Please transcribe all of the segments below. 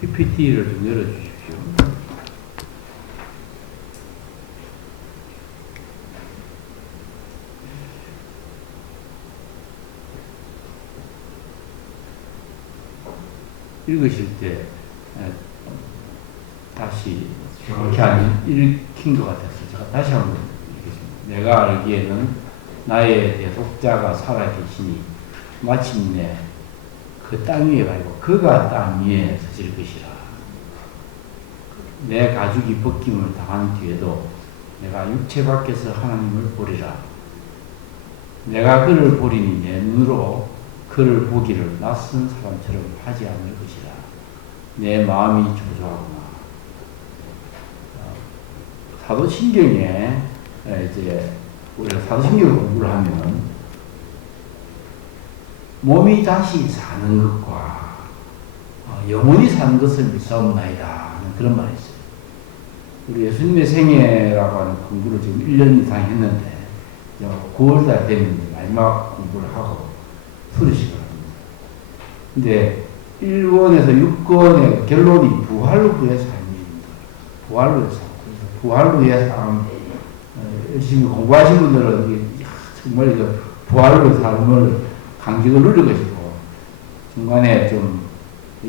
PPT를 좀 열어주십시오. 읽으실 때 다시 정확히 안 읽힌 것 같아서 제가 다시 한번 읽겠습니다. 내가 알기에는 나의 대속자가 살아계시니 마침내 그 땅 위에 가고 그가 땅 위에 서실 것이라. 내 가죽이 벗김을 당한 뒤에도 내가 육체 밖에서 하나님을 보리라. 내가 그를 보리니 내 눈으로 그를 보기를 낯선 사람처럼 하지 않을 것이라. 내 마음이 조소하구나. 사도신경에 이제 우리가 사도신경 공부를 하면 몸이 다시 사는 것과 영원히 사는 것을 믿사옵나이다 하는 그런 말이 있어요. 우리 예수님의 생애라고 하는 공부를 지금 1년 이상 했는데 9월달 되면 마지막 공부를 하고 수료식을 합니다. 근데 1권에서 6권의 결론이 부활로 구의 삶입니다. 부활로 구의 삶. 그래서 부활로 구의 삶 열심히 공부하신 분들은 정말 부활로 삶을 강직을 누리고 싶고, 중간에 좀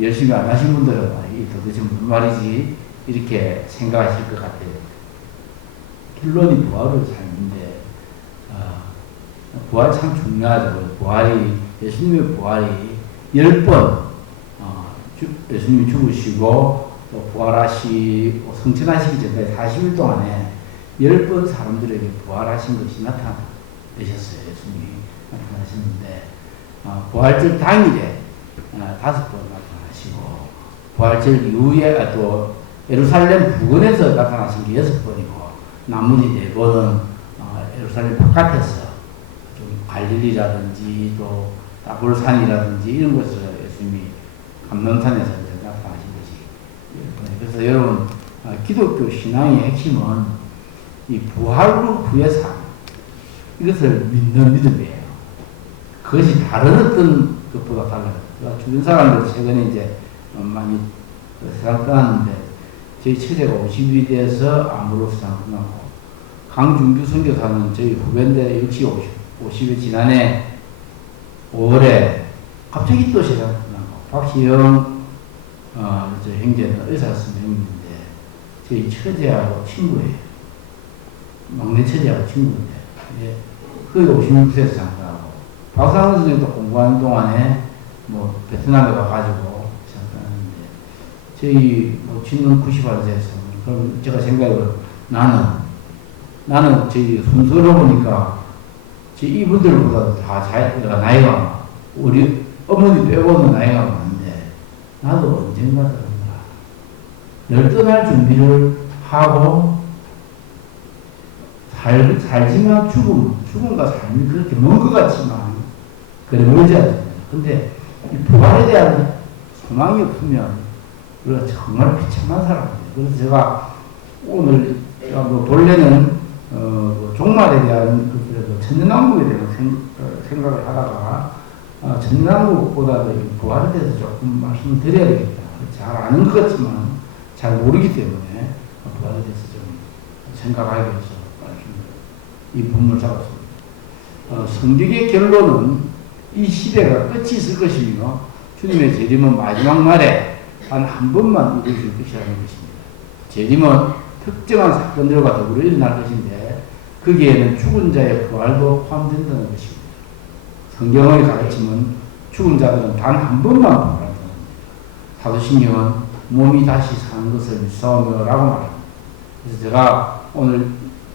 열심히 안 하신 분들은 이 도대체 무슨 말이지 이렇게 생각하실 것 같아요. 결론이 부활로 삶인데 부활 참 중요하죠. 부활이, 예수님의 부활이 10번 예수님이 죽으시고 또 부활하시고 성천하시기 전까지 40일 동안에 10번 사람들에게 부활하신 것이 나타나셨어요. 예수님이 나타나셨는데 부활절 당일에 5번 나타나시고, 부활절 이후에 또 예루살렘 부근에서 나타나신 게 6번이고, 나머지 4번은 예루살렘 바깥에서 좀 갈릴리라든지 또 다볼산이라든지 이런 곳에서 예수님이 감람산에서 이제 나타나신 것이. 그래서 여러분, 기독교 신앙의 핵심은 이 부활로 구의 삶, 이것을 믿는 믿음이에요. 그것이 다른 어떤 것보다 달라요. 주변 사람들 최근에 이제 많이 세상 떠났는데, 저희 처제가 50이 돼서 암으로 세상 떠나고, 강준규 선교사는 저희 후배인데 역시 50이 지난해 5월에 갑자기 또 세상 떠나고, 박시영 저 형제는 의사 선생님인데 저희 처제하고 친구예요. 막내 처제하고 친구인데, 거의 56세에서 장사하고, 박상원 선생님도 공부하는 동안에 베트남에 가가지고 장사하는데, 저희 친구는 91세에서, 그럼 제가 생각해도 나는 저희 순서로 보니까 이분들보다 다 나이가, 우리 어머니 빼고는 나이가 많은데, 나도 언젠가 떠난다. 늘 떠날 준비를 하고, 살지만 죽음과 삶이 그렇게 먼 것 같지만, 그래 멀지 않습니다. 근데 이 부활에 대한 소망이 없으면, 우리가 정말 비참한 사람이에요. 그래서 제가 오늘, 본래는, 종말에 대한 것들에서 천년왕국에 대한 생각을 하다가, 천년왕국보다도 부활에 대해서 조금 말씀을 드려야 되겠다. 잘 아는 것 같지만, 잘 모르기 때문에, 부활에 대해서 좀 생각하기 위해서 이 부분을 잡았습니다. 성경의 결론은 이 시대가 끝이 있을 것이며, 주님의 재림은 마지막 날에 단 한 번만 이루어질 것이라는 것입니다. 재림은 특정한 사건들과 더불어 일어날 것인데, 거기에는 죽은 자의 부활도 포함된다는 것입니다. 성경의 가르침은 죽은 자들은 단 한 번만 부활한다는 겁니다. 사도신경은 몸이 다시 사는 것을 믿사오며 라고 말합니다. 그래서 제가 오늘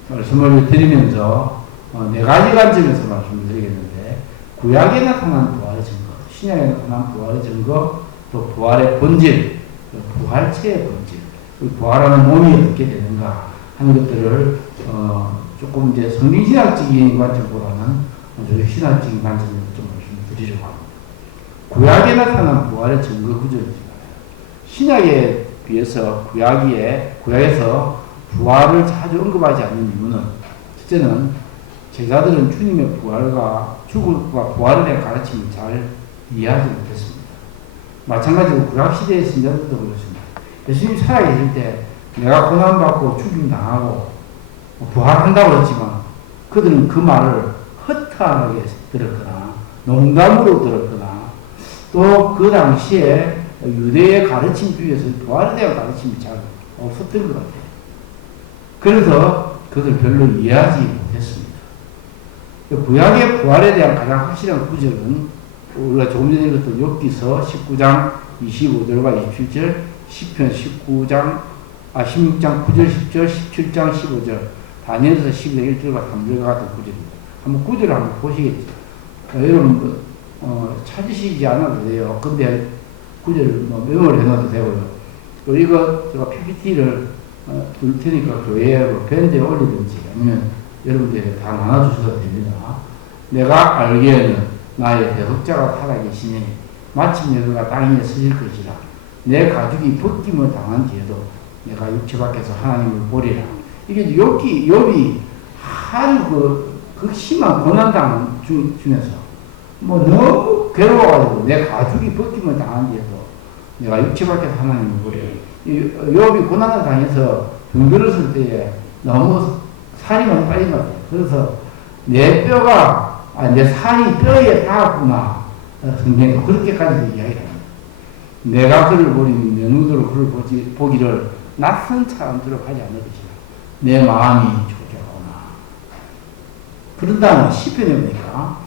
말씀을 드리면서 4가지 관점에서 말씀을 드리겠는데, 구약에 나타난 부활의 증거, 신약에 나타난 부활의 증거, 또 부활의 본질, 부활체의 본질, 부활하는 몸이 어떻게 되는가 하는 것들을 조금 이제 성경신학적인 관점보다는 신학적인 관점에서 좀 말씀을 드리려고 합니다. 구약에 나타난 부활의 증거 구절입니다. 신약에 비해서 구약에서 부활을 자주 언급하지 않는 이유는, 첫째는 제자들은 주님의 부활과 죽음과 부활에 대한 가르침을 잘 이해하지 못했습니다. 마찬가지로 구약시대의 신자들도 그렇습니다. 예수님 살아계실 때 내가 고난받고 죽임당하고 부활한다고 했지만 그들은 그 말을 허탄하게 들었거나 농담으로 들었거나 또 그 당시에 유대의 가르침 중에서 부활에 대한 가르침이 잘 없었던 것 같아요. 그래서 그들 별로 이해하지 못했습니다. 구약의 부활에 대한 가장 확실한 구절은 우리가 조금 전에 읽었던 욥기서 19장 25절과 27절, 시편 16장 9절 10절, 17장 15절, 다니엘서 11장 1절과 3절과 같은 구절입니다. 한번 구절을 한번 보시겠죠. 여러분 찾으시지 않아도 돼요. 근데 구절을 메모를 해놔도 되고요. 또 이거 제가 PPT를 둘 테니까 교회에 밴드에 올리든지 아니면 여러분들이 다 나눠주셔도 됩니다. 내가 알기에는 나의 대속자가 살아계시니 마침내 그가 땅 위에 서실 것이라. 내 가죽이 벗김을 당한 뒤에도 내가 육체 밖에서 하나님을 보리라. 이게 욥이 아주 그 심한 고난당 중에서 너무 괴로워가지고 내 가죽이 벗김을 당한 뒤에도 내가 육체 밖에서 하나님을 보리라. 욥이 고난을 당해서 병들었을 때에 너무 살이 많이 빠진 것 같아요. 그래서 내 살이 뼈에 닿았구나. 성경에 그렇게까지도 이야기합니다. 내가 그를 보니 내 눈으로 그를 보기를 낯선 사람들을 하지 않을 것이라. 내 마음이 조개하구나. 그런 다음에 시편에 보니까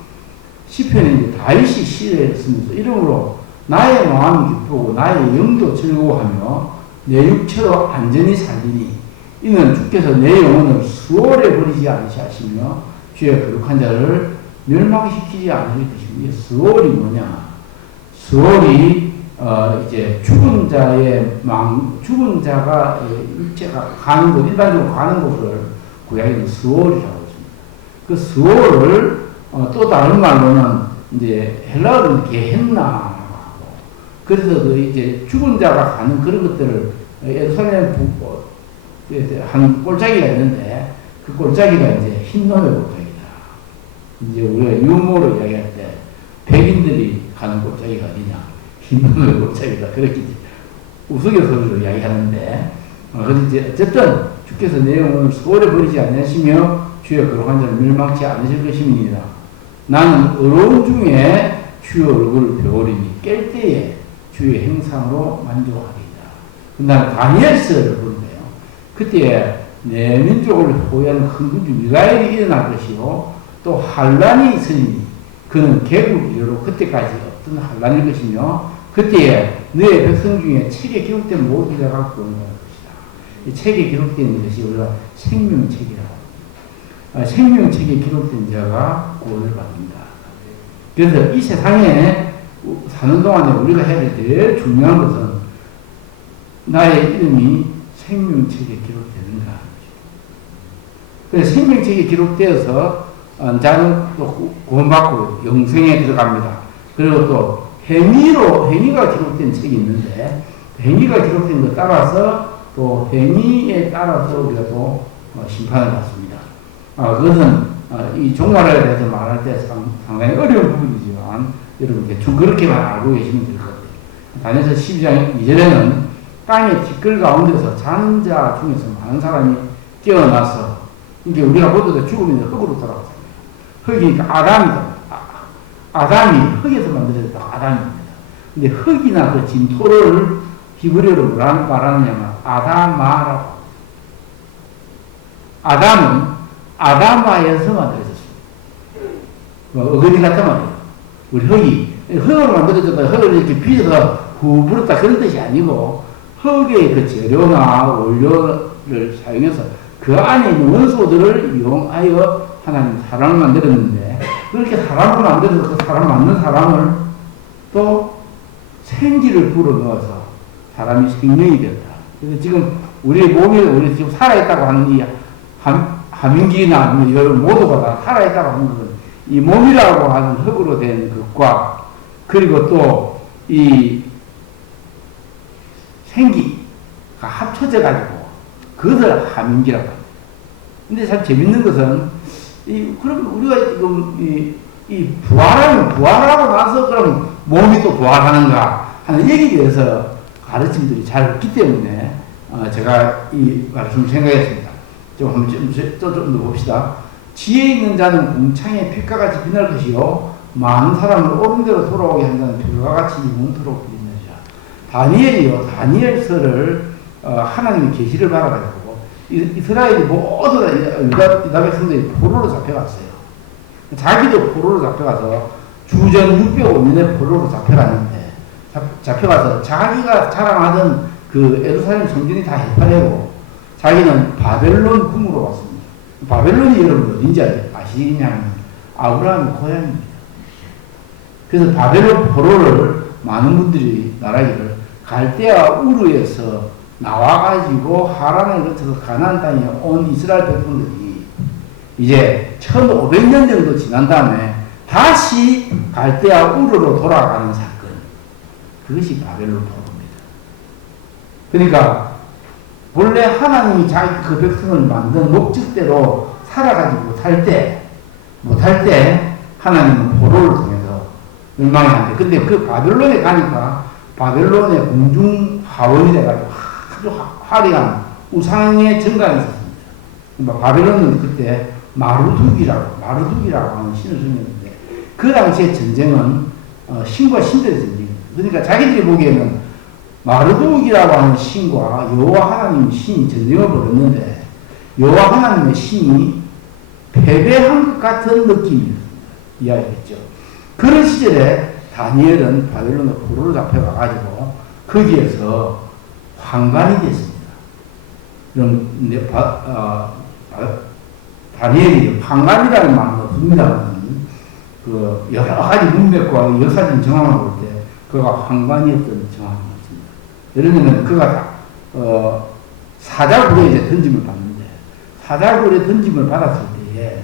시편에 이제 다윗이 시를 쓰면서 이러므로 나의 마음이 기쁘고 나의 영도 즐거워하며 내 육체로 안전히 살리니 이는 주께서 내 영혼을 수월에 버리지 않으시며 주의 거룩한 자를 멸망시키지 않으실 것입니다. 수월이 뭐냐? 수월이 이제 죽은 자가 육체가 가는 곳, 일반적으로 가는 곳을 구약에는 수월이라고 했습니다. 그 수월을 또 다른 말로는 이제 헬라어로는 게헨나라고 하고, 그래서 그 이제 죽은 자가 가는 그런 것들을 예루살렘 한 골짜기가 있는데 그 골짜기가 이제 흰놈의 골짜기다. 이제 우리가 유머로 이야기할 때 백인들이 가는 골짜기가 어디냐? 흰놈의 골짜기다. 그렇게 우스갯소리로 이야기하는데, 이제 어쨌든 주께서 내 영혼을 소홀히 버리지 않으시며 주의 거룩한 자를 멸망치 않으실 것입니다. 나는 어려움 중에 주의 얼굴을 배우리니 깰 때에 주의 행상으로 만족하리이다. 그 다음에 다니엘서를 보는데요. 그때 내 민족을 호위하는 큰 군주 미가엘이 일어날 것이요 또 환란이 있으니 그는 개국 이후로 그때까지 없던 환란일 것이며 그때에 너의 백성 중에 책에 기록된 모든 자가 구원을 받을 것이다. 이 책에 기록된 것이 우리가 생명책이라고 합니다. 생명책에 기록된 자가 구원을 받는다. 그래서 이 세상에 사는 동안에 우리가 해야 될 제일 중요한 것은 나의 이름이 생명책에 기록되는가. 그래서 생명책에 기록되어서 자는 또 구원받고 영생에 들어갑니다. 그리고 또 행위가 기록된 책이 있는데 행위가 기록된 것 따라서 또 행위에 따라서 우리가 또 심판을 받습니다. 그것은 이 종말에 대해서 말할 때 상당히 어려운 부분이지만 여러분 대충 그렇게만 알고 계시면 될 것 같아요. 다니엘서 12장 2절에는 땅의 티끌 가운데서 자는 자 중에서 많은 사람이 깨어나서 이게 우리가 모두 다 죽으면 흙으로 돌아왔습니다. 흙이니까 아담이 흙에서 만들어졌다. 아담입니다. 근데 흙이나 그 진토를 히브리어로 뭐라고 말하느냐면 아다마라고. 아담은 아다마에서 만들어졌습니다. 어거지 같단 말이에요. 우리 흙으로 만들어졌다. 흙을 이렇게 빚어서 후불었다. 그런 뜻이 아니고 흙의 그 재료나 원료를 사용해서 그 안에 있는 원소들을 이용하여 하나님 사람을 만들었는데 그렇게 사람을 만들어서 그 사람 만든 사람을 또 생기를 불어넣어서 사람이 생명이 되었다. 그래서 지금 우리 지금 살아있다고 하는 이 하민기나 이런 모두가 다 살아있다고 하는 것은 이 몸이라고 하는 흙으로 된 것과 그리고 또 이 생기가 합쳐져가지고 그것을 하민기라고 합니다. 근데 참 재밌는 것은 그럼 우리가 지금 부활하고 나서 그럼 몸이 또 부활하는가 하는 얘기에 대해서 가르침들이 잘 없기 때문에 제가 이 말씀을 생각했습니다. 좀 한번 좀 봅시다. 지혜 있는 자는 공창의 빛과 같이 빛날 것이요 많은 사람을 옳은 대로 돌아오게 한다는 별과 같이 영원토록 빛나리라. 다니엘이요, 다니엘서를 하나님의 계시를 받아가지고 이스라엘이 모두 유다 백성들이 포로로 잡혀갔어요. 자기도 포로로 잡혀가서 주전 605년에 포로로 잡혀가서 자기가 자랑하던 그 예루살렘 성전이 다 해파되고 자기는 바벨론 궁으로 왔습니다. 바벨론이 여러분 어딘지 아시냐면 아브라함의 고향입니다. 그래서 바벨론 포로를 많은 분들이 말하기를 갈대아 우르에서 나와가지고 하란을 거쳐서 가나안 땅에 온 이스라엘 백성들이 이제 1500년 정도 지난 다음에 다시 갈대아 우르로 돌아가는 사건, 그것이 바벨론 포로입니다. 그러니까 원래 하나님이 자기 그 백성을 만든 목적대로 살아가지 못할 때 하나님은 포로를 통해서 멸망하는데, 근데 그 바벨론에 가니까 바벨론의 공중 화원이 돼가지고 아주 화려한 우상의 정강이 있었습니다. 바벨론은 그때 마루둑이라고 하는 신을 섬겼는데, 그 당시에 전쟁은 신과 신들의 전쟁입니다. 그러니까 자기들이 보기에는 마르둑이라고 하는 신과 여호와 하나님 신이 전쟁을 벌였는데 여호와 하나님의 신이 패배한 것 같은 느낌이 이야기했죠. 그런 시절에 다니엘은 바벨론의 포로로 잡혀가가지고 거기에서 환관이 됐습니다. 그럼 다니엘이 환관이라는 말로 듭니다만 그 여러 가지 문맥과 역사적인 정황을 볼 때 그가 환관이었던 정황이 있습니다. 예를 들면 그가 사자굴에 이제 던짐을 받는데 사자굴에 던짐을 받았을 때에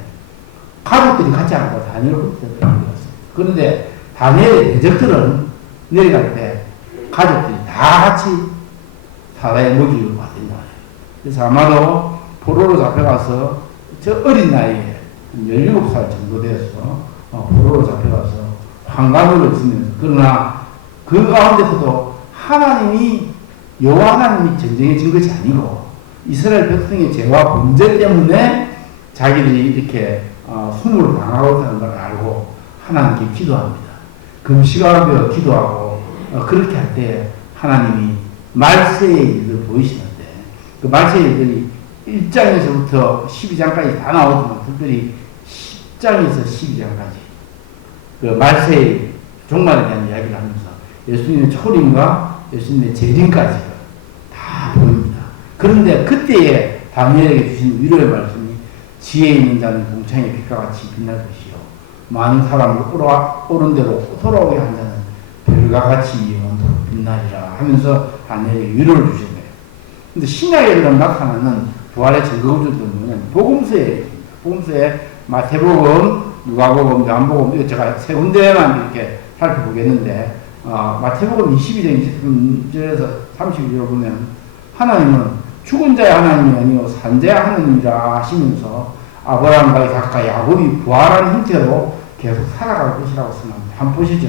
가족들이 같이 하고 다니엘을 내려갔어요. 그런데 다니엘의 대적들은 내려갈 때 가족들이 다 같이 사자의 먹이를 받는다. 그래서 아마도 포로로 잡혀가서 저 어린 나이에 17살 정도 되어서 포로로 잡혀가서 환관으로 지내면서, 그러나 그 가운데서도 하나님이 여호와 하나님이 전쟁에 진 것이 아니고 이스라엘 백성의 죄와 범죄 때문에 자기들이 이렇게 숨을 당하고 있다는 걸 알고 하나님께 기도합니다. 금식하며 기도하고 그렇게 할 때 하나님이 말세의 일을 보이시는데, 그 말세의 일들이 1장에서부터 12장까지 다 나오지만 특별히 10장에서 12장까지 그 말세의 종말에 대한 이야기를 하면서 예수님의 초림과 예수님의 재림까지 다 보입니다. 그런데 그때에 다니엘에게 주신 위로의 말씀이 지혜 있는 자는 공창의 빛과 같이 빛날 것이요 많은 사람을 옳은 대로 돌아오게 한 자는 별과 같이 영원토록 빛나리라 하면서 다니엘에게 위로를 주신 거예요. 근데 신약에 나타나는 부활의 증거들은 복음서에 마태복음, 누가복음, 요한복음, 제가 세 군데만 이렇게 살펴보겠는데, 마태복음 22장 20절에서 31절을 보면 하나님은 죽은 자의 하나님이 아니요 산 자의 하나님이라 하시면서 아브라함과 이삭과 야곱이 부활한 형태로 계속 살아갈 것이라고 쓰는데, 한번 보시죠.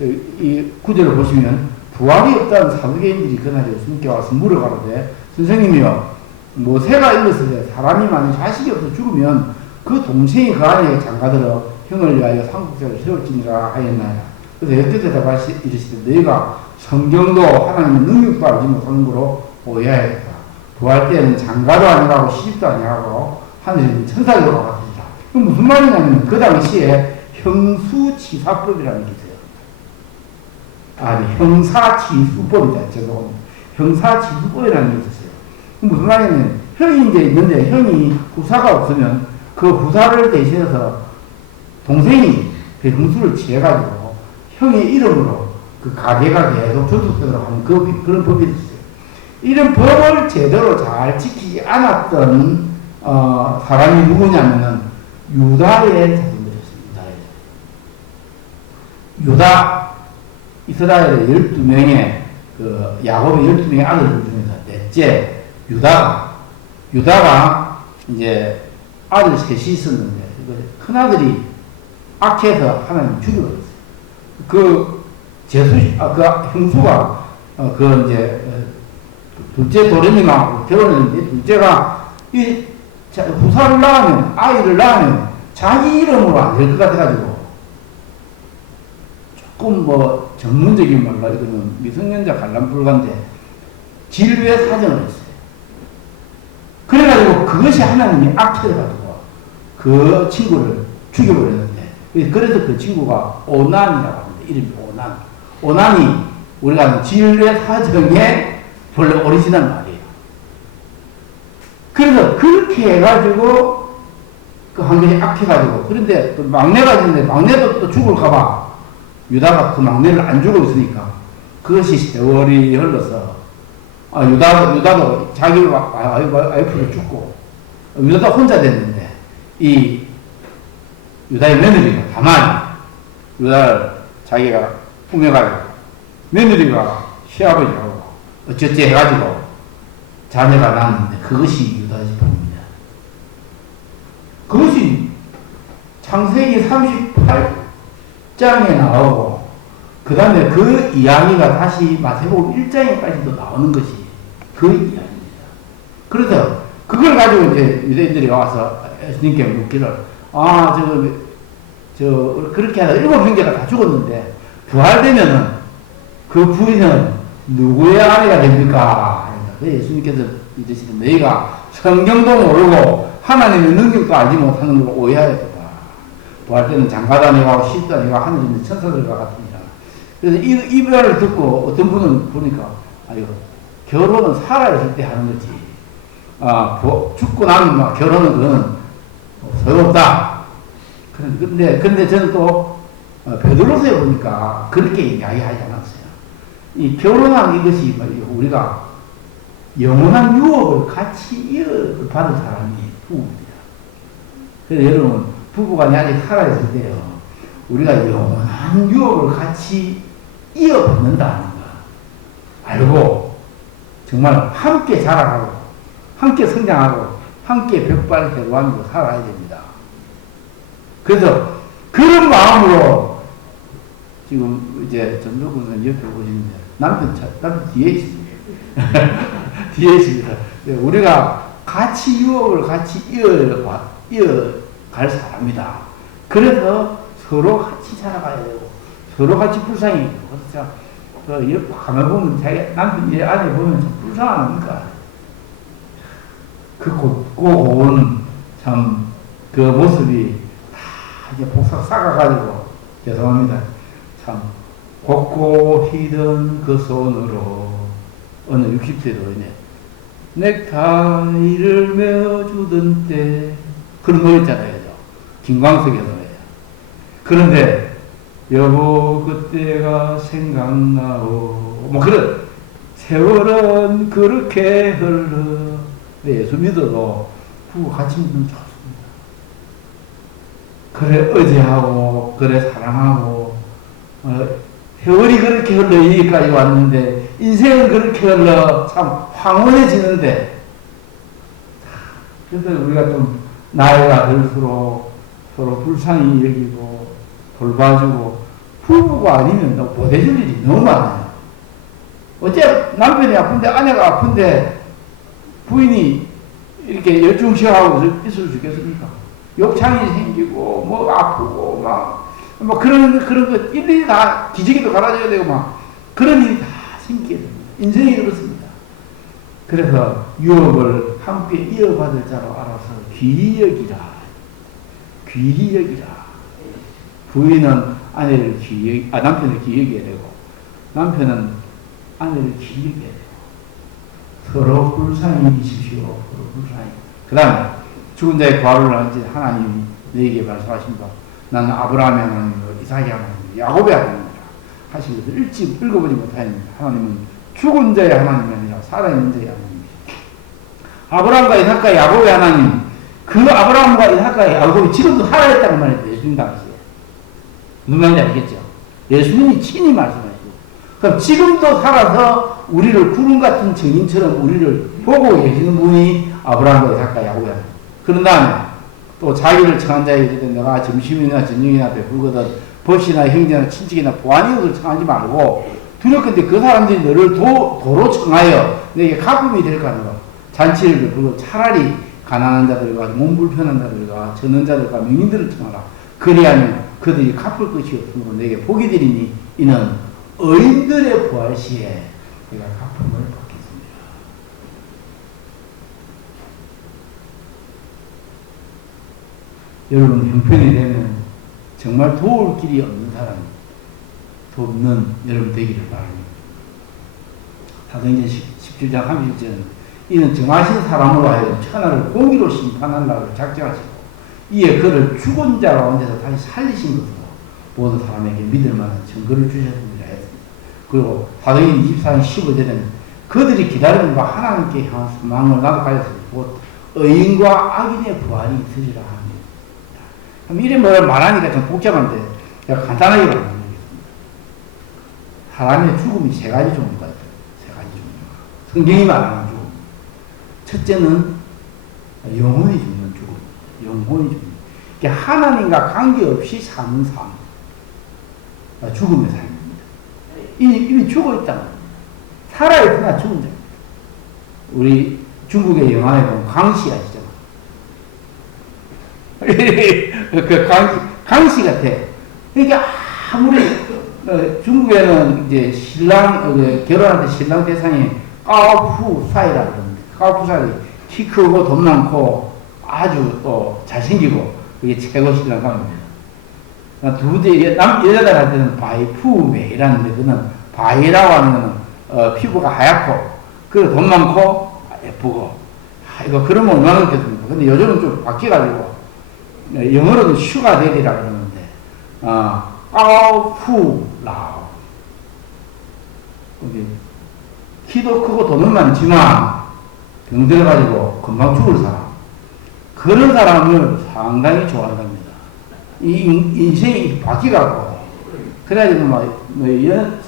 이 구절을 보시면 부활이 없다는 사두개인들이 그날에 예수님께 와서 물어가로되 선생님이요 모세가 일렀을 때 사람이 만약 자식이 없어 죽으면 그 동생이 그 안에 장가들어 형을 위하여 상속자를 세울지니라 하였나이다. 그래서 여태 대답하시 이르시되 너희가 성경도 하나님의 능력도 알지 못하는 거로 오해하였다. 부활 때는 장가도 아니라고 시집도 아니라고 하늘에 있는 천사들과 같으시다. 그럼 무슨 말이냐면 그 당시에 형수치사법이라는 게 있어요. 형사치수법이다. 죄송합니다. 형사치수법이라는 게 있었어요. 무슨 말이냐면 형이 이제 있는데 형이 후사가 없으면 그 후사를 대신해서 동생이 그 형수를 취해가지고 형의 이름으로 그 가게가 계속 저축되도록 하는 그런 법이 있었어요. 이런 법을 제대로 잘 지키지 않았던 사람이 누구냐면은 유다의 자손들이었습니다. 유다 이스라엘의 12명의 그 야곱의 12명의 아들들 중에서 넷째 유다가 이제 아들 셋이 있었는데 큰 아들이 악해서 하나님 죽여버렸어요. 그 그 형수가, 둘째 도련님하고 결혼했는데, 둘째가 후사를 낳으면, 아이를 낳으면, 자기 이름으로 안 될 것 같아가지고, 조금 전문적인 말로 이거는 미성년자 관람불가인데, 진료의 사정을 했어요. 그래가지고 그것이 하나님이 악해가지고, 그 친구를 죽여버렸는데, 그래서 그 친구가 오난이라고 합니다. 이름이 오난. 오난이 우리가 진료의 사정의 본래 오리지널 말이에요. 그래서 그렇게 해가지고 그 환경이 악해가지고, 그런데 또 막내가 있는데 막내도 또 죽을까봐 유다가 그 막내를 안 주고 있으니까 그것이 세월이 흘러서 유다도 자기 와이프를 죽고 유다도 혼자 됐는데 이 유다의 며느리가 다만 유다를 자기가 꾸며가지고 며느리가 시아버지하고 어쩌지 해가지고 자녀가 낳았는데 그것이 유다 지파입니다. 그것이 창세기 38장에 나오고 그 다음에 그 이야기가 다시 마태복음 1장에까지도 나오는 것이 그 이야기입니다. 그래서 그걸 가지고 이제 유대인들이 와서 예수님께 묻기를 그렇게 하다 7형제가 다 죽었는데 부활되면은 그 부인은 누구의 아내가 됩니까? 예수님께서 이르시되 너희가 성경도 모르고 하나님의 능력도 알지 못하는 걸 오해하였다. 부활 때는 장가도 아니고 시도 아니고 하늘에 있는 천사들과 같으니라. 그래서 이 말을 듣고 어떤 분은 보니까 결혼은 살아있을 때 하는 거지. 죽고 나면 결혼은 그거는 소용없다. 근데 저는 또 베드로서에 보니까 그렇게 이야기하지 않았어요. 이 결혼한 이것이 우리가 영원한 유업을 같이 받은 사람이 부부입니다. 그래서 여러분 부부간이 아직 살아있을 때요, 우리가 영원한 유업을 같이 이어받는다는 거 알고 정말 함께 자라가고 함께 성장하고 함께 벽발대로하면서 살아야 됩니다. 그래서 그런 마음으로 지금 이제 전도군은 옆에 보시는데 남편 뒤에 있습니다. 뒤에 있습니다. 우리가 같이 유업을 같이 이어갈 사람이다. 그래서 서로 같이 살아가야 되고 서로 같이 불쌍히 그래서 옆 가만 보면 자기 남편 이 아내 보면 참 불쌍합니까? 그 고운 참 그 모습이 다 이제 복싹 싹아가지고 죄송합니다. 참 곱고 희던 그 손으로 어느 60세로 이제 넥타이를 메어주던 때 그런 노래 있잖아요. 김광석의 노래예요. 그런데 여보 그때가 생각나오 그런 세월은 그렇게 흘러 예수 믿어도 부부 같이 믿으면 좋습니다. 그래 의지하고 그래 사랑하고 세월이 그렇게 흘러 여기까지 왔는데 인생은 그렇게 흘러 참 황홀해지는데 그래서 우리가 좀 나이가 들수록 서로 불쌍히 여기고 돌봐주고 부부가 아니면 못해줄 일이 너무 많아요. 어째 남편이 아픈데 아내가 아픈데 부인이 이렇게 열중시하고 있을 수 있겠습니까? 욕창이 생기고 뭐 아프고 막 그런 거 일일이 다 기저귀도 갈아줘야 되고 막 그런 일이 다 생기게 됩니다. 인생이 그렇습니다. 그래서 유업을 함께 이어받을 자로 알아서 귀히 여기라. 귀히 여기라. 부인은 아내를 남편을 귀히 여겨야 되고 남편은 아내를 귀히 여겨야 되고 서로 불쌍히 여기십시오. 서로 불쌍히. 그 다음에 죽은 자의 부활을 한지 하나님이 너에게 말씀하신다. 나는 아브라함의 하나님이고 이삭의 하나님이고 야곱의 하나님이라 하시면서 일찍 읽어보지 못하였는데 하나님은 죽은 자의 하나님이 아니라 살아있는 자의 하나님이시다. 아브라함과 이삭과 야곱의 하나님, 그 아브라함과 이삭과 야곱이 지금도 살아있다는 말이에요. 예수님 당시에. 무슨 말인지 알겠죠? 예수님이 친히 말씀하시고 그럼 지금도 살아서 우리를 구름 같은 증인처럼 우리를 보고 계시는 분이 아브라함과 이삭과 야곱의 하나님. 그런 다음에 또 자기를 청한 자에게 내가 점심이나 저녁이나 베풀거든 벗이나 형제나 친척이나 보안이 것을 청하지 말고 두렵건대 그 사람들이 너를 도로 청하여 너에게 가품이 될까 하노라. 잔치를 베풀고 차라리 가난한 자들과 몸 불편한 자들과 전원 자들과 명인들을 청하라. 그리하면 그들이 갚을 것이 없으므로 내게 복이 되리니 이는 의인들의 부활 시에 내가 갚음을 받겠습니다. 여러분, 형편이 되면 정말 도울 길이 없는 사람, 돕는 여러분 되기를 바랍니다. 사도행전 17장 30절은 이는 정하신 사람으로 하여금 천하를 공의로 심판하려고 작정하시고 이에 그를 죽은 자 가운데서 다시 살리신 것으로 모든 사람에게 믿을 만한 증거를 주셨습니다 했습니다. 그리고 사도행전 24장 15절에는 그들이 기다리는 바 하나님께 향한 소망을 나타가졌으니 곧 의인과 악인의 부활이 있으리라 합니다. 이래 뭘 말하니까 좀 복잡한데 제가 간단하게 말씀드리겠습니다. 사람의 죽음이 세 가지 종류가 있어요. 세 가지 종류가. 성경이 말하는 죽음. 첫째는 영혼이 죽는 죽음. 영혼이 죽는. 그러니까 하나님과 관계없이 사는 삶. 죽음의 삶입니다. 이미 죽어 있다는 겁니다. 살아있으나 죽은 자입니다. 우리 중국의 영화에 보면 광시 아시죠? 그 강씨 같아. 그러니까 아무리 중국에는 이제 신랑 결혼할 때 신랑 대상이 까오푸사이라 그러는데 까오푸사이 키 크고 돈 많고 아주 또 잘생기고 그게 최고 신랑 감입니다. 두 번째 여자들한테는 바이푸메이라는데 그는 바이라고 하는 거는 피부가 하얗고 그리고 돈 많고 예쁘고 이거 그러면 얼마나 좋겠습니까? 근데 요즘은 좀 바뀌어가지고 영어로는 슈가데디라 그러는데, 까오푸라오. 키도 크고 돈은 많지만 병들어가지고 금방 죽을 사람. 그런 사람을 상당히 좋아한답니다. 이 인생이 바뀌어가고, 그래가지고 뭐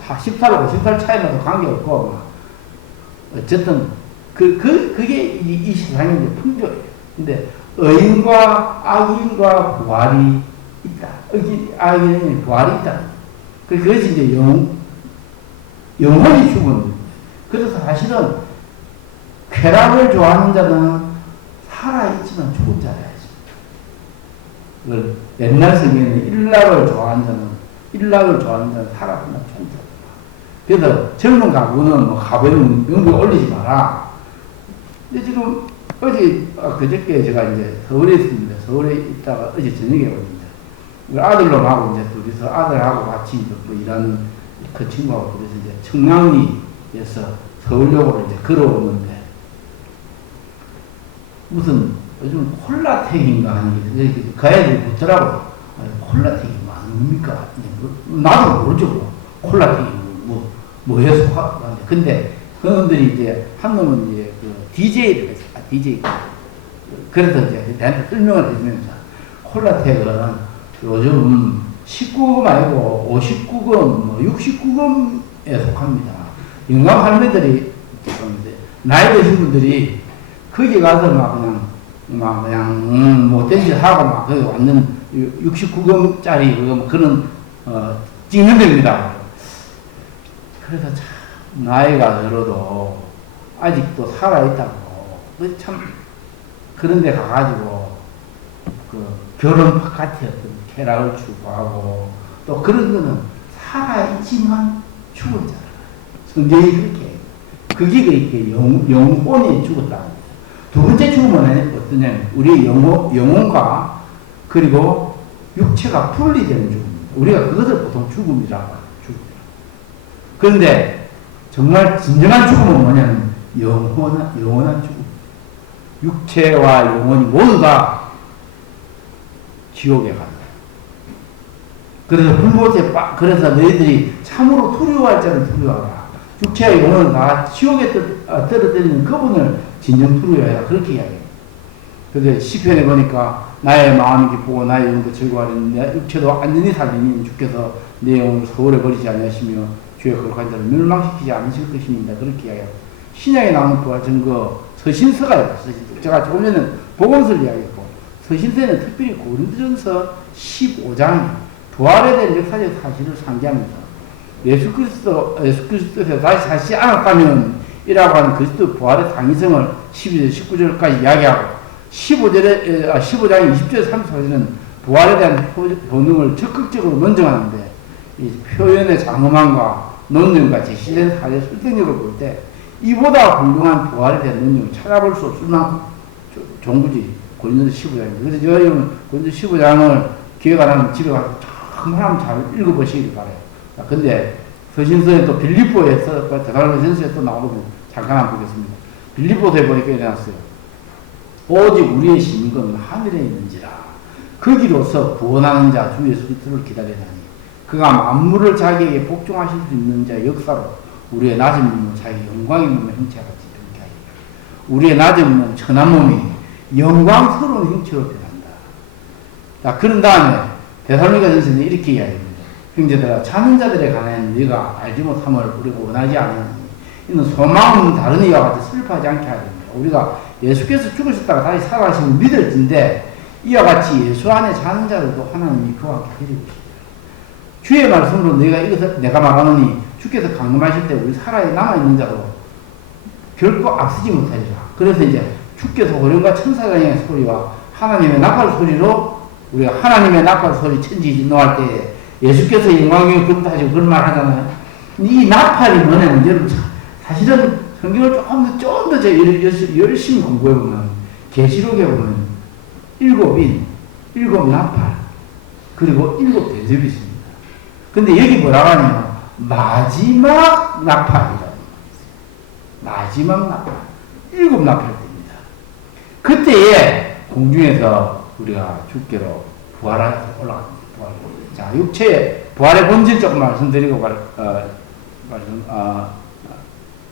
40살, 50살 차이 나도 관계없고, 어쨌든, 그게 이 세상의 풍조예요. 근데, 의인과 악인과 부활이 있다. 악인의 부활이 있다. 그것이 이제 영혼이 죽은. 그래서 사실은 쾌락을 좋아하는 자는 살아있지만 죽은 자라 했습니다. 옛날 성경에는 일락을 좋아하는 자는 살아있나 죽은 자다. 그래서 젊은 가구는 뭐 가버리면 명부에 올리지 마라. 근데 지금 그저께 제가 이제 서울에 있습니다. 서울에 있다가 어제 저녁에 왔는데, 아들놈하고 이제 둘이서 아들하고 같이 이제 뭐 일하는 그 친구하고 그래서 이제 청량리에서 서울역으로 이제 걸어오는데, 무슨 요즘 콜라텍인가 하는 게, 그 애들이 묻더라고요. 콜라텍이 뭡니까? 나도 모르죠. 콜라텍이 뭐에 속하는데. 근데 그놈들이 이제, 한 놈은 이제 그 DJ를 했어요. DJ. 그래서 이제 나한테 설명을 해주면서 콜라텍은 요즘 19금 아니고 59금, 뭐 69금에 속합니다. 영감 할매들이, 나이 드신 분들이 거기 가서 뭐 댄스 하고 막 거기 완전 69금짜리 그런, 찍는 데입니다. 그래서 참, 나이가 들어도 아직도 살아있다고. 참, 그런 데 가가지고, 결혼 바깥에 어떤 쾌락을 추구하고, 또 그런 거는 살아있지만 죽은 자라. 성경이 그렇게 해요. 그게 그렇게 영혼이 죽었다는 거예요. 두 번째 죽음은 어떠냐면, 우리의 영혼과, 그리고 육체가 분리되는 죽음입니다. 우리가 그것을 보통 죽음이라고 해요. 그런데, 정말 진정한 죽음은 뭐냐면, 영원한 죽음. 육체와 영혼이 모두 다 지옥에 간다. 그래서 그래서 너희들이 참으로 두려워할 자를 두려워하라. 육체와 영혼은 다 지옥에 떨어뜨리는 그분을 진정 두려워해라. 그렇게 이야기해요. 그래서 시편에 보니까 나의 마음이 기쁘고 나의 영혼도 즐거워하는 내 육체도 안전히 살리니 주께서 내 영혼을 서울에 버리지 않으시며 주의 거룩한 자를 멸망시키지 않으실 것입니다. 그렇게 이야기해요. 신약에 나오는 부활 증거 서신서가 있어요. 제가 조금 전에 복음서를 이야기했고, 서신서에는 특별히 고린도전서 15장 부활에 대한 역사적 사실을 상기합니다. 예수 그리스도에서 다시 사시 않았다면 이라고 하는 그리스도 부활의 당위성을 12절, 19절까지 이야기하고 15장 20절, 34절은 부활에 대한 효능을 적극적으로 논증하는데 이 표현의 장엄함과 논증과 제시된 사례 설득력을 볼 때 이보다 훌륭한 부활에 대한 논증을 찾아볼 수 없을 만큼 종구지 고린도서 15장입니다. 그래서 여러분 고린도서 15장을 기회가 나면 집에 가서 한번 잘 읽어보시길 바래요. 근데 서신서에 또 빌립보에서 데살로니가전서에 또 나오면 잠깐 한번 보겠습니다. 빌립보서에 보니까 이래 놨어요. 오직 우리의 신건 하늘에 있는지라 거기로서 구원하는 자 주 예수 그리스도를 기다리나니 그가 만물을 자기에게 복종하실 수 있는 자의 역사로 우리의 낮은 몸을 자기 영광의 몸의 형체와 같이 변케 하리라. 우리의 낮은 몸, 천한 몸이 영광스러운 형체로 변한다. 자, 그런 다음에 데살로니가전서는 이렇게 이야기합니다. 형제들아, 자는 자들에 관하여 네가 알지 못함을 우리가 원하지 않으니 이는 소망은 다른 이와 같이 슬퍼하지 않게 하야 됩니다. 우리가 예수께서 죽으셨다가 다시 살아가시면 믿을진데 이와 같이 예수 안에 자는 자들도 하나님이 그와 함께 데리고 계십니다. 주의 말씀으로 내가 말하노니 주께서 강림하실 때 우리 살아 남아있는 자도 결코 앞서지 못하리라. 그래서 이제 주께서 호령과 천사장의 소리와 하나님의 나팔 소리로 우리가 하나님의 나팔 소리 천지 진노할 때 예수께서 영광에 금타시고 그런 말 하잖아요. 이 나팔이 뭐냐면 여러분 사실은 성경을 좀 더 열심히 공부해보면 계시록에 보면 7 나팔 그리고 7 대접이 있습니다. 근데 여기 뭐라고 하냐면 마지막 나팔이라고 말했어요. 마지막 나팔 7 나팔입니다. 그때에 공중에서 우리가 주께로 부활해서 올라갑니다. 자, 육체의 부활의 본질 조금 말씀드리고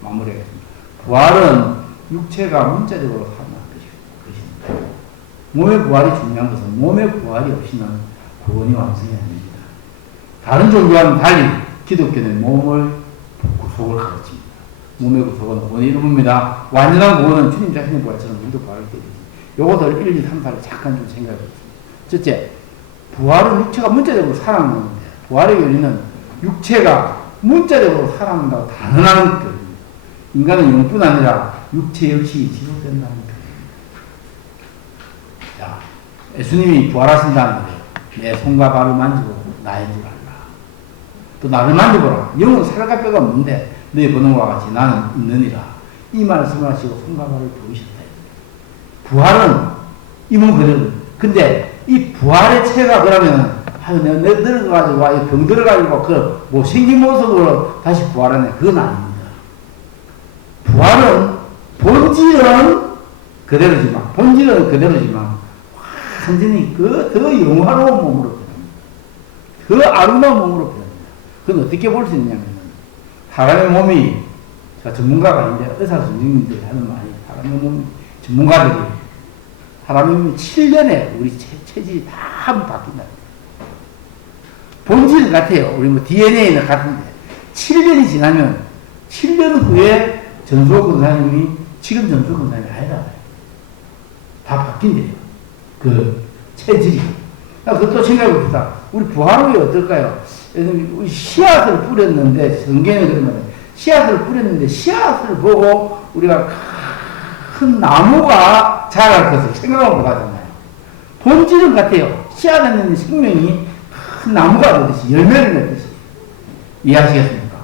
마무리하겠습니다. 부활은 육체가 문자적으로 살아난 것입니다. 몸의 부활이 중요한 것은 몸의 부활이 없이는 구원이 완성이 아닙니다. 다른 종교와는 달리 기독교는 몸을 구속을 가르칩니다. 몸의 구속은 구원의 이름입니다. 완전한 구원은 주님 자신의 부활처럼 우리도 부활을 깨지지. 요것을 1, 2, 3, 4를 잠깐 좀 생각해 보겠습니다. 첫째, 부활은 육체가 문자적으로 살아나는 건데 부활의原理는 육체가 문자적으로 살아난다고 단언하는 것입니다. 인간은 영뿐 아니라 육체 역시 지속된다는 것입니다. 자, 예수님이 부활하신다는 거예요. 내 손과 발을 만지고 나의 줄 알라. 또 나를 만져보라. 영은 살과 뼈가 없는데 너희 보는 것과 같이 나는 있느니라. 이 말씀을 하시고 손과 발을 보이셨다. 부활은 이 몸 그대로. 근데 이 부활의 체가 그러면은 내가 늙어가지고 병 들어가지고 뭐 생긴 모습으로 다시 부활하네. 그건 아닙니다. 부활은 본질은 그대로지만 완전히 더 영화로운 몸으로 변합니다. 더 아름다운 몸으로 변합니다. 그건 어떻게 볼 수 있냐면은 사람의 몸이 전문가가 아닌데 의사 선생님들이 하는 말이 사람의 몸 전문가들이 사람의 몸이 7년에 우리 체질이 다 한번 바뀐다. 본질은 같아요. 우리 뭐 DNA는 같은데 7년이 지나면 7년 후에 전수호 권사님이 지금 전수호 권사님이 아니라 다 바뀐대요. 그 체질이. 그것도 생각해 봅시다. 우리 부활이 어떨까요? 우리 씨앗을 뿌렸는데 성경에 그러면 씨앗을 뿌렸는데 씨앗을 보고 우리가 큰 나무가 자랄 것을 생각을 못 하잖아요. 본질은 같아요. 씨앗 안에 있는 생명이 큰 나무가 되듯이 열매를 맺듯이. 이해하시겠습니까?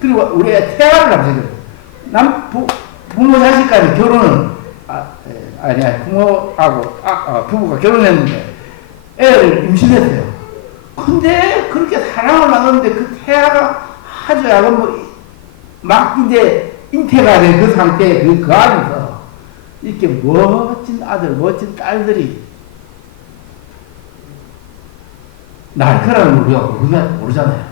그리고 우리의 태아를 남자들 부모 자식 간에 결혼을 부모하고 부부가 결혼했는데 애를 임신했어요. 근데 그렇게 사랑을 나누는데 그 태아가 아주 약간 막 이제 잉태가 된 그 상태에 그 안에서 이렇게 멋진 아들, 멋진 딸들이 날 거라는 걸 우리가 모르잖아요.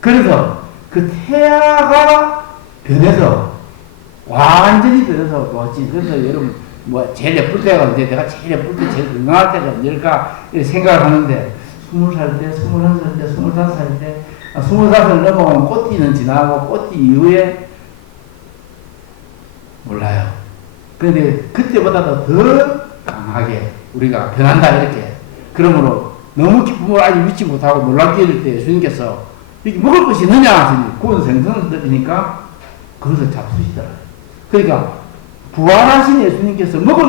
그래서 그 태아가 완전히 변해서 멋진. 그래서 여러분, 제일 예쁠 때가 언제, 내가 제일 예쁠 때, 제일 건강할 때가 언제일까, 이렇게 생각을 하는데, 20살 때, 21살 때, 25살 때, 20살을 넘어가면 꽃띠는 지나고, 꽃띠 이후에, 몰라요. 그런데 그때보다도 더 강하게 우리가 변한다, 이렇게. 그러므로 너무 기쁨을 아직 믿지 못하고 놀랍게 이럴 때 예수님께서 이렇게 먹을 것이 있느냐 하시니 구운 생선을 드리니까 그것을 잡수시더라. 그러니까 부활하신 예수님께서 먹을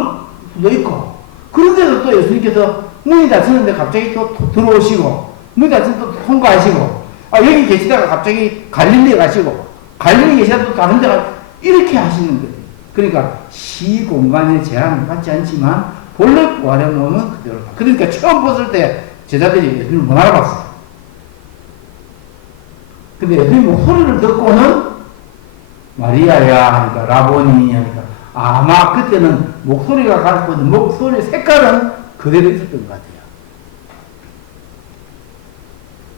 수도 있고 그런데도 또 예수님께서 문이 닫혔는데 갑자기 또 들어오시고 문이 닫혔는데 또 통과하시고 여기 계시다가 갑자기 갈릴리에 가시고 갈릴리에 계시다가 또 다른 데 가 이렇게 하시는 거예요. 그러니까 시공간의 제한을 받지 않지만 본래 부활의 몸은 그대로. 그러니까 처음 봤을 때 제자들이 예수님을 못 알아봤어요. 근데 예수님 목소리를 듣고는 마리아야 하니까 라보니 하니까 아마 그때는 목소리가 갖고 있는 목소리 색깔은 그대로 있었던 것 같아요.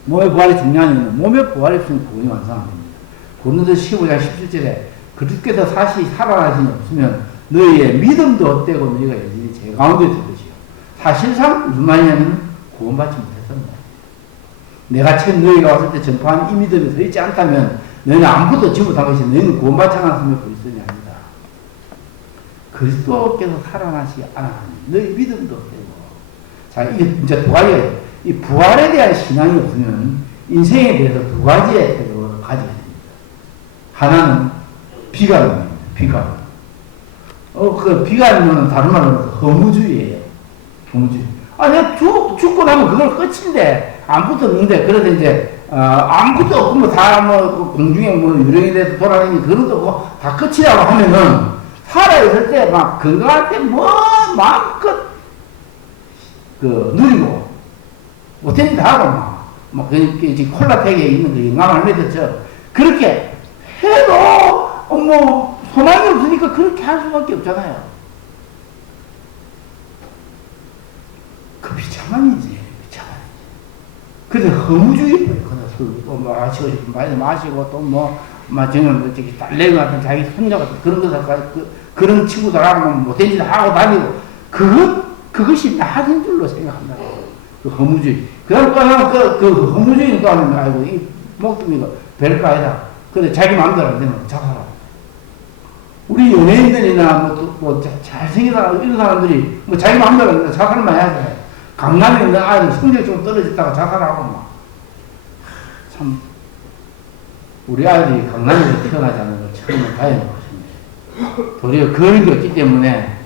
몸의 부활이 중요한 이유는 몸의 부활이 없으면 구원이 완성 안 됩니다. 고린도 15장 17절에 그리스도께서 다시 살아나시니 없으면 너희의 믿음도 헛되고 너희가 여전히 제 가운데 있을 것이요. 사실상 무슨 말이냐면 구원받지 못했습니다. 내가 처음 너희가 왔을 때 전파한 이 믿음이 서 있지 않다면 너희는 아무것도 지지 못한 것이 너희는 구원받지 않았으면 그리스도인이 아니다. 그리스도께서 살아나시 않았니 너희 믿음도 헛되고. 자, 이게 진짜 두 가지예요. 이 부활에 대한 신앙이 없으면 인생에 대해서 두 가지의 태도를 가지게 됩니다. 하나는 비관론입니다. 비관론. 그 비관론은 다른 말로 허무주의예요. 허무주의. 내가 죽고 나면 그걸 끝인데, 아무것도 없는데, 그래서 이제, 아무것도 없고, 공중에 유령이 돼서 돌아다니는 그런 거 없고, 다 끝이라고 하면은, 살아있을 때 막 건강할 때 마음껏, 누리고, 못했는 다 하고, 콜라텍에 있는 그 영감을 맺었죠. 그렇게 해도, 소망이 없으니까 그렇게 할 수밖에 없잖아요. 그 비참함이지. 그래서 허무주의, 술 마시고 싶으면 많이 마시고, 또 정말 딸내미 같은 자기 손자 같은 그런 것을, 그런 친구들하고 못된 짓 하고 다니고, 그것이 나인 줄로 생각한다고. 그 허무주의. 그 다음 그 허무주의는 또 하면, 아이고, 이 목숨이가 별거 아니다. 그래, 자기 마음대로 안 되면 자살하고. 우리 연예인들이나 잘생긴 사람, 이런 사람들이 자기 마음대로 안 되면 자살만 해야 돼. 강남에 있는 아이들 성적이 좀 떨어졌다가 자살하고 참, 우리 아이들이 강남에서 태어나지 않는 걸 처음에 다행인 것입니다. 도리어 그런 게 없기 때문에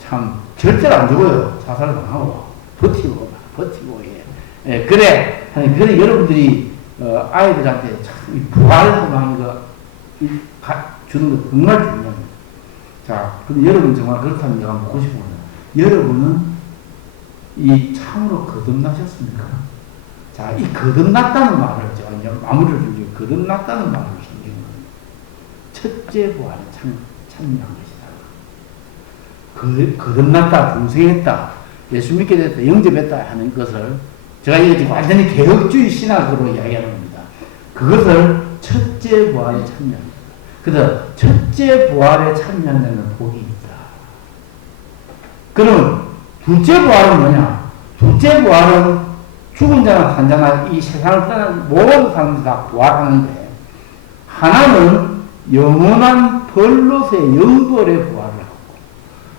참 절대로 안 죽어요. 자살도 안 하고. 버티고, 예. 그래, 여러분들이, 아이들한테 참, 이 부활의 소망이 주는 거 정말 중요합니다. 자, 근데 여러분 정말 그렇다면 제가 묻고 싶은 거는, 여러분은 이 참으로 거듭나셨습니까? 자, 이 거듭났다는 말을 제가 이제 마무리를 주려고 거듭났다는 말을 신경을 첫째 부활에 참여한 것이다. 거듭났다, 중생했다, 예수 믿게 됐다, 영접했다 하는 것을 제가 이거 지금 완전히 개혁주의 신학으로 이야기하는 겁니다. 그것을 첫째 부활에 참여합니다. 그래서 첫째 부활에 참여한 데는 복이 있다. 그럼 둘째 부활은 뭐냐? 둘째 부활은 죽은 자나 산 자나 이 세상을 떠난 모든 사람들이 다 부활하는데, 하나는 영원한 벌로서의 영벌의 부활을 하고,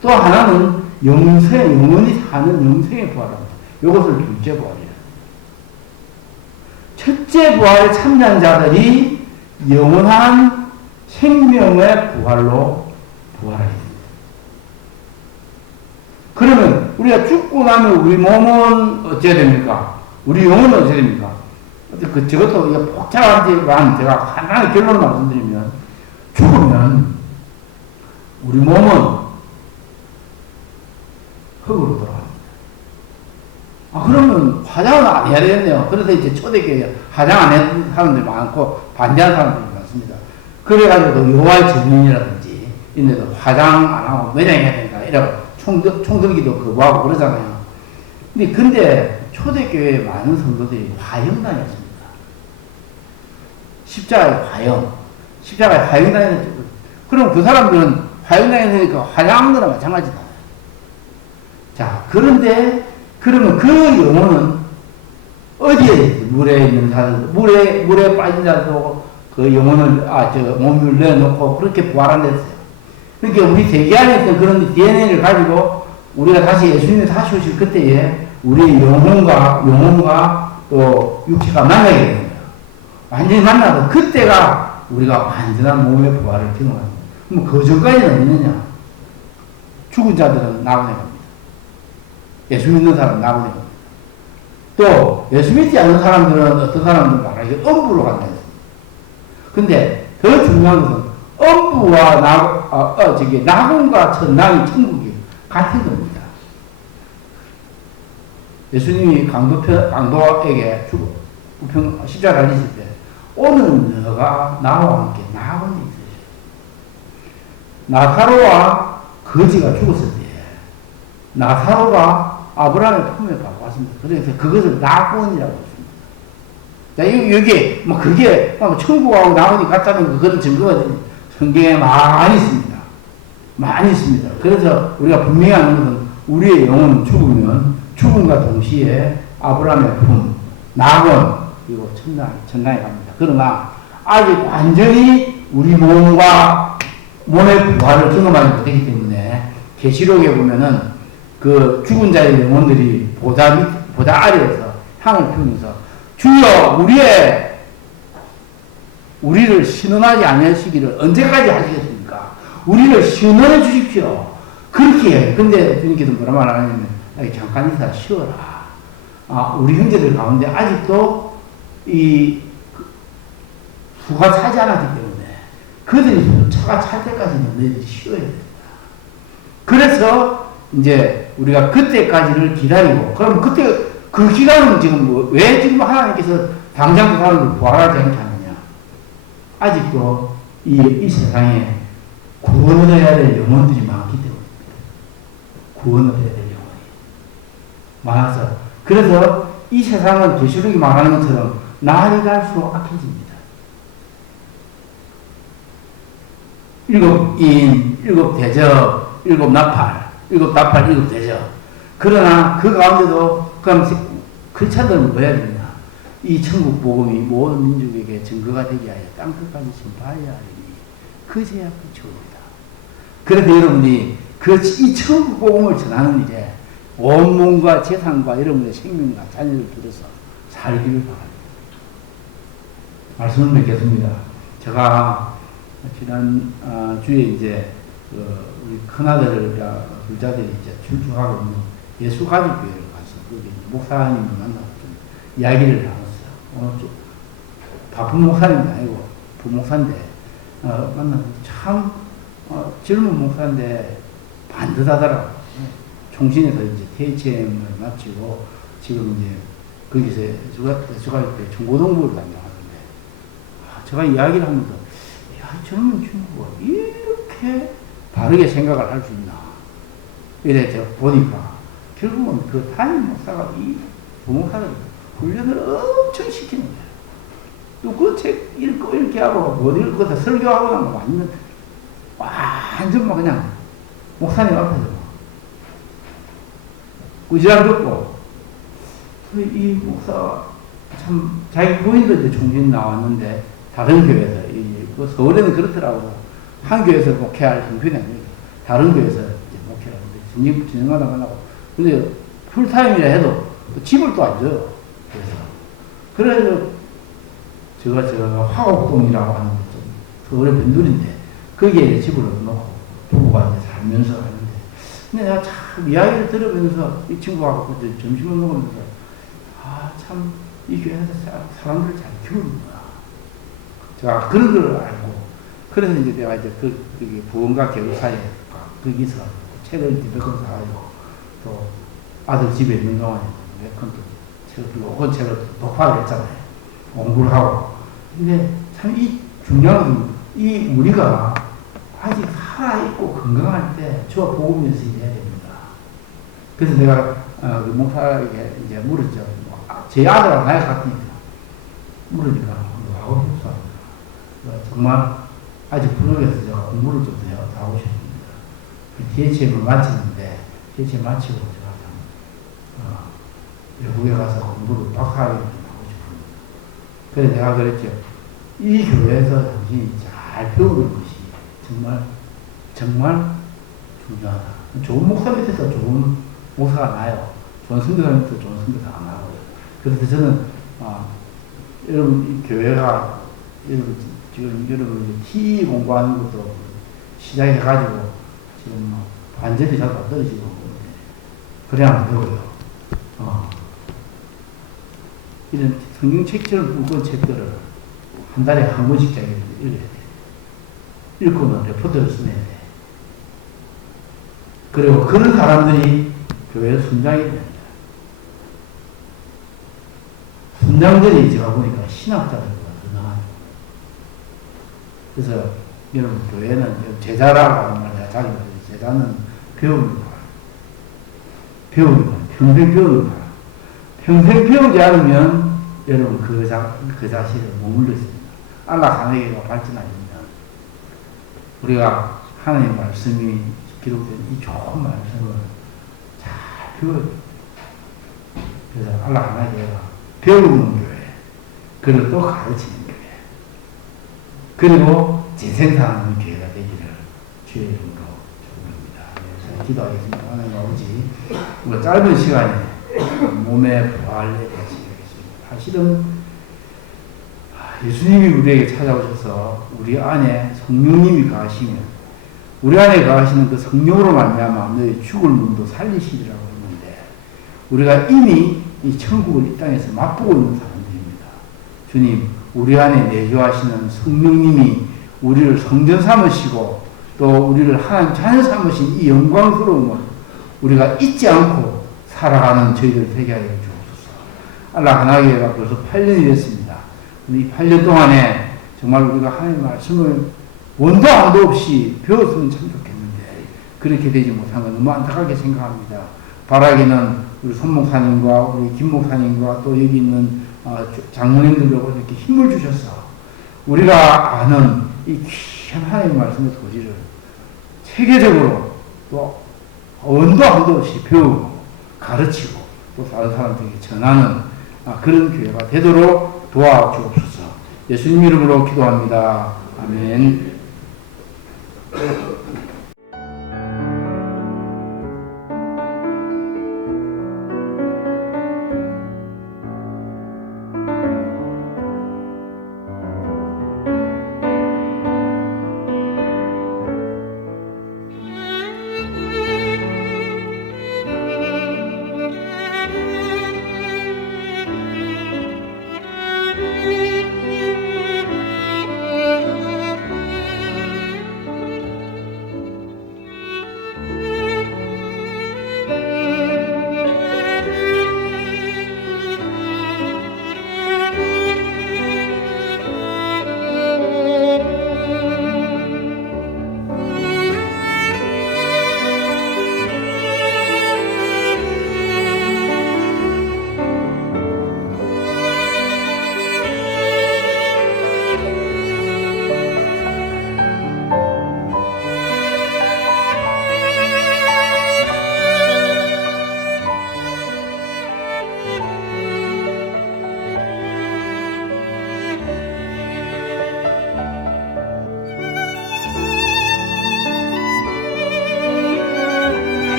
또 하나는 영원히 사는 영생의 부활을 합니다. 이것을 둘째 부활이에요. 첫째 부활에 참여한 자들이 영원한 생명의 부활로 부활합니다. 그러면 우리가 죽고 나면 우리 몸은 어찌해야 됩니까? 우리 영혼은 어찌해야 됩니까? 저것도 복잡하지만 제가 하나의 결론을 말씀드리면, 죽으면 우리 몸은 흙으로 돌아갑니다. 그러면 화장을 안 해야 되겠네요. 그래서 이제 초대교회에 화장 안 하는 사람들이 많고 반대하는 사람들이 많습니다. 그래가지고 요할 전인이라든지 이런 데도 화장 안 하고 매장해야 된다 이라고 총들기도 거부하고 그러잖아요. 근데 초대교회에 많은 성도들이 화형당했습니다. 십자가에 화형당했죠. 그럼 그 사람들은 화형당했으니까 화장한 거나 마찬가지다. 자, 그러면 그 영혼은 어디에 있지? 물에 있는 자들, 물에 빠진 자도 그 영혼을, 몸을 내놓고 그렇게 부활한 데 있어요. 그러니까 우리 세계 안에 있던 그런 DNA를 가지고 우리가 다시 예수님이 다시 오실 그때에 우리 영혼과 또 육체가 만나게 되는 거예요. 완전히 만나서 그때가 우리가 완전한 몸의 부활을 경험합니다. 그럼 그 전까지는 어디느냐? 죽은 자들은 나오네 겁니다. 예수 믿는 사람은 나오네 겁니다. 또 예수 믿지 않는 사람들은 어떤 사람들은 말하기 음부로 간다 했습니다. 근데 더 중요한 것은 음부와 낙원과 천당이 천국이 같은 겁니다. 예수님이 강도에게 십자가 달리실 때 오늘 너가 나와 함께 낙원에 있으셨다. 나사로와 거지가 죽었을 때 나사로가 아브라함의 품에 왔습니다. 그래서 그것을 낙원이라고 했습니다. 자, 여기 그게 천국하고 낙원이 같다는 그런 증거가 성경에 많이 있습니다. 많이 있습니다. 그래서 우리가 분명히 아는 것은 우리의 영혼은 죽으면 죽음과 동시에 아브라함의 품, 낙원, 그리고 천당에 갑니다. 그러나 아직 완전히 우리 몸과 몸의 부활을 경험하지 못했기 때문에 계시록에 보면은 그 죽은 자의 영혼들이 보다 아래에서 향을 피우면서 주여 우리를 신원하지 않으시기를 언제까지 하시겠습니까? 우리를 신원해 주십시오. 그렇게 해요. 근데 주님께서 뭐라 말하냐면 잠깐 있다 쉬어라. 우리 형제들 가운데 아직도 이 수가 차지 않았기 때문에 그들이 차가 찰 때까지는 너희들이 쉬어야 된다. 그래서 이제 우리가 그때까지를 기다리고, 그럼 그때 그 기간은 지금 왜 지금 하나님께서 당장 그 사람을 부활하지 않게 하느냐? 아직도 이 세상에 구원을 해야 될 영혼들이 많기 때문입니다. 구원을 해야 될 영혼이 많아서. 그래서 이 세상은 계시록이 말하는 것처럼 날이 갈수록 악해집니다. 7인, 7대접, 7나팔, 7대접. 그러나 그 가운데도 그럼 크리스찬들은 뭐 해야 되냐? 이 천국 복음이 모든 민족에게 증거가 되게 하여 땅끝까지 전파하여야 하리니 그제야 끝이 옵니다. 그래서 여러분이 이 천국 복음을 전하는 일에 온몸과 재산과 여러분의 생명과 자녀를 들어서 살기를 바랍니다. 말씀을 뵙겠습니다. 제가 지난 주에 이제 우리 큰아들 둘자들이 이제 출중하고 있는 예수가족교회를 가서 거기 목사님을 만나서 좀 이야기를 나눴어요. 오늘 좀 바쁜 목사님은 아니고 부목사인데 만나서 참 젊은 목사인데 반듯하더라고요. 총신에서 이제 THM을 마치고 지금 이제 거기서 예수가족교회 중고등부를 담당하는데 제가 이야기를 하면서 젊은 친구가 이렇게 바르게 생각을 할 수 있나. 이래 제가 보니까 결국은 그 담임 목사가 이 부목사를 훈련을 엄청 시키는 거예요. 또 그 책 읽고 이렇게 하고 못 읽고서 설교하고 나면 완전 막 그냥 목사님 앞에서 꾸지람 듣고 이 목사 참 자기 부인도 이제 총신 나왔는데 다른 교회에서 그 서울에는 그렇더라고. 한 교회에서 목회할 형편이 아니고 다른 교회에서 이제 목회를 하는데 진행하다 만나고. 근데 풀타임이라 해도 또 집을 또 안 줘요. 그래서 제가 화곡동이라고 하는 좀 서울의 변두리인데 거기에 집을 얻어놓고 부부가 이제 살면서 하는데, 근데 내가 참 이야기를 들으면서 이 친구하고 점심을 먹으면서 참 이 교회에서 사람들을 잘 키우는구나. 제가 그런 걸 알고, 그래서 이제 내가 이제 거기 부흥과 교육사에 거기서 책을 몇권 사가지고 또 아들 집에 있는 동안에 몇 권 책을 들고 그 책을 독파를 했잖아요. 공부를 하고. 근데 참 이 중요한 건 이 우리가 아직 살아있고 건강할 때 저 복음 연습을 해야 됩니다. 그래서 내가 그 목사에게 이제 물었죠. 제 아들하고 나이 같으니까 물으니까 뭐 하고 싶어. 정말 아직 부족해서 제가 공부를 좀 더 하고 싶습니다. DHM을 마치는데 DHM 마치고 제가 외국에 가서 공부를 박사학위를 하고 싶습니다. 그래서 내가 그랬죠. 이 교회에서 당신이 잘 배우는 것이 정말 중요하다. 좋은 목사 밑에서 좋은 목사가 나요. 좋은 선교사님도 좋은 선교사 안 하고. 그래서 저는, 여러분, 이 교회가, 여러분, TE 공부하는 것도 시작해가지고, 지금 완전히 자꾸 떨어지고 있는데, 그래야 안 되고요. 이런 성경책처럼 무거운 책들을 한 달에 한 권씩 자기가 읽어야 돼. 읽고는 레포트를 써내야 돼. 그리고 그런 사람들이 교회 순장이 됩니다. 순장들이 제가 보니까 신학자들보다 더 나아요. 그래서 여러분 교회는 제자라고 하는 말 내가 자주 말해요. 제자는 배우는 거야. 배우는 거야. 평생 배우는 거야. 평생 배우지 않으면 여러분 그 자식에 머물러 있습니다. 알라 가네게가 발전하면 우리가 하나님의 말씀이 기록된 이 좋은 말씀을 잘 배워야 돼요. 그래서 알라 하나님께가 배우는 교회, 그리고 또 가르치는 교회, 그리고 재생산하는 교회가 되기를 주의 이름으로 축원합니다. 기도하겠습니다. 하나님 아버지, 짧은 시간에 몸의 부활에 대해서 얘기하겠습니다. 사실은 예수님이 우리에게 찾아오셔서 우리 안에 성령님이 가시면 우리 안에 가시는 그 성령으로 말미암아 너희 죽을 몸도 살리시리라고 했는데 우리가 이미 이 천국을 이 땅에서 맛보고 있는 사람들입니다. 주님, 우리 안에 내주하시는 성령님이 우리를 성전 삼으시고 또 우리를 하나님 자녀 삼으신 이 영광스러움을 우리가 잊지 않고 살아가는 저희들 되게 하여 주옵소서. 알라 하나님께가 벌써 8년이 됐습니다. 이 8년 동안에 정말 우리가 하나님의 말씀을 원도 안도 없이 배웠으면 참 좋겠는데 그렇게 되지 못한 건 너무 안타깝게 생각합니다. 바라기는 우리 손 목사님과 우리 김 목사님과 또 여기 있는 장모님들하고 이렇게 힘을 주셔서 우리가 아는 이 귀한 하나님의 말씀의 도리를 세계적으로 또 원도 안도 없이 배우고 가르치고 또 다른 사람들에게 전하는 그런 교회가 되도록 도와주옵소서. 예수님 이름으로 기도합니다. 아멘.